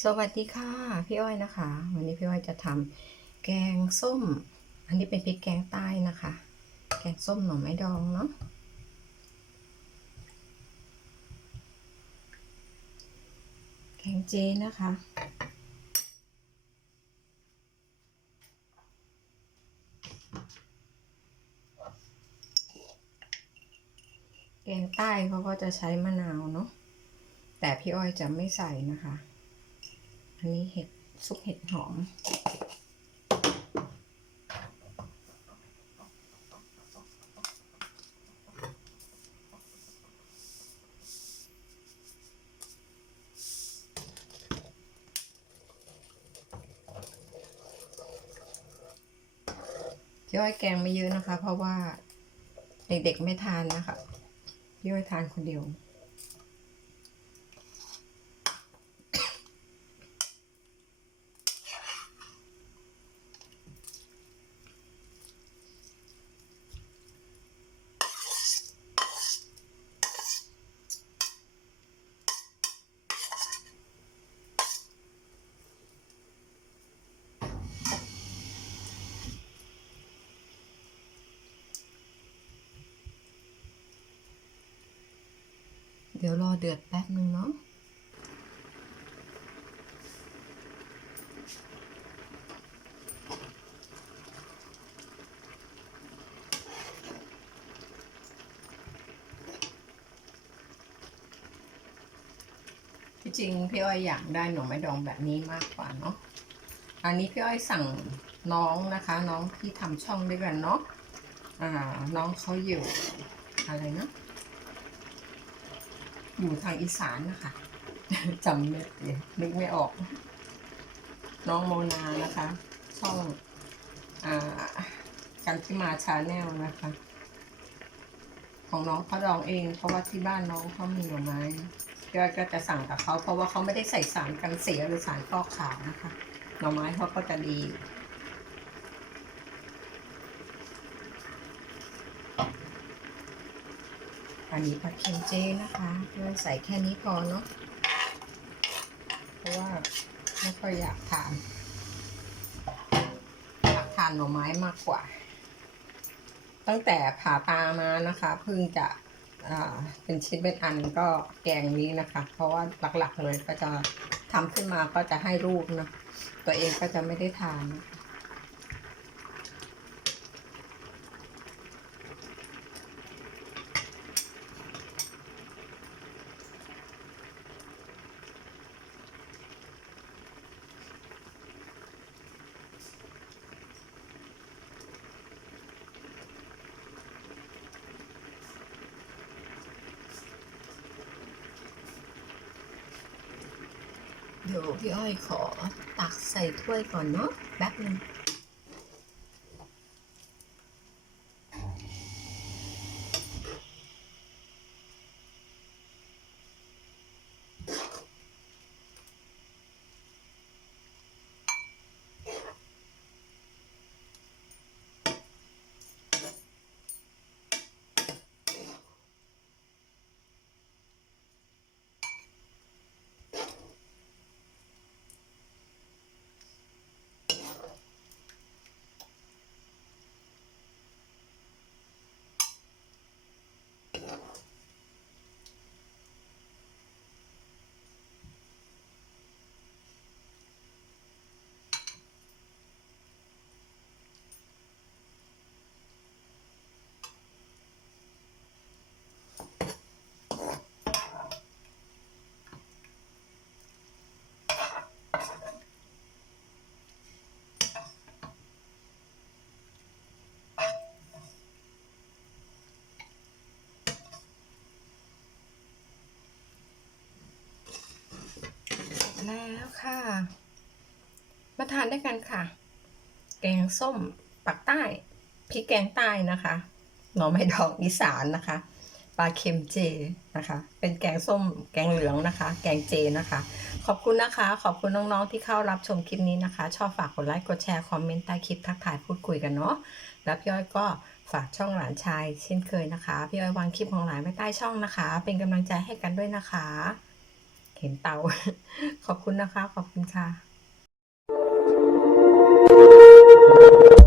สวัสดีค่ะ พี่อ้อยนะคะ วันนี้พี่อ้อยจะทำแกงส้ม อันนี้เป็นพริกแกงใต้นะคะ แกงส้มหน่อไม้ดองเนาะแกงเจนะคะแกงใต้เขาก็จะใช้มะนาวเนาะแต่พี่อ้อยจะไม่ใส่นะคะ อันนี้เห็ดซุปเห็ดหอมพี่อยแกงไม่เยอะนะคะ เพราะว่าเด็กๆไม่ทานนะคะพี่อยทานคนเดียว เดี๋ยวรอเดือดแป๊บนึงเนาะที่จริงพี่อ้อยอยากได้หน่อไม้ดองแบบนี้มากกว่าเนาะ อันนี้พี่อ้อยสั่งน้องนะคะ น้องที่ทำช่องด้วยกันเนาะ อ่า น้องเขาอยู่อะไรนะ อยู่ทางอีสานนะคะจำไม่ได้นึกไม่ออก น้องโมนานะคะ ช่องอกันที่มาชาแนลนะคะ ของน้องเขาดองเอง เพราะว่าที่บ้านน้องเขามีหน่อไม้พี่อ้อยก็จะสั่งกับเขาเพราะว่าเขาไม่ได้ใส่สารกันเสียหรือสารฟอกขาวนะคะ หน่อไม้เขาก็จะดี อันนี้ผัดเค็มเจนะคะเพื่อใส่แค่นี้พอเนาะเพราะว่าไม่ค่อยอยากทานอยากทานหน่อไม้มากกว่า ตั้งแต่ผ่าตามานะคะเพิ่งจะเป็นชิ้นเป็นอันก็แกงนี้นะคะ เพราะว่าหลักๆเลยก็จะทำขึ้นมาก็จะให้ลูกนะตัวเองก็จะไม่ได้ทานนะคะ เดี๋ยวพี่อ้อยขอตักใส่ถ้วยก่อนเนาะแป๊บนึง แล้ว ค่ะ มาทานด้วยกันค่ะ แกงส้มปักใต้พริกแกงใต้นะคะ หน่อไม้ดองอีสานนะคะ ปลาเค็มเจนะคะ เป็นแกงส้มแกงเหลืองนะคะ แกงเจนะคะ ขอบคุณนะคะ ขอบคุณน้องๆที่เข้ารับชมคลิปนี้นะคะ ชอบฝากกดไลค์กดแชร์คอมเมนต์ใต้คลิปทักทายพูดคุยกันเนาะแล้วพี่อ้อยก็ฝากช่องหลานชายเช่นเคยนะคะ พี่อ้อยวางคลิปของหลานไว้ใต้ช่องนะคะ เป็นกำลังใจให้กันด้วยนะคะ เห็นเตา ขอบคุณนะคะ ขอบคุณค่ะ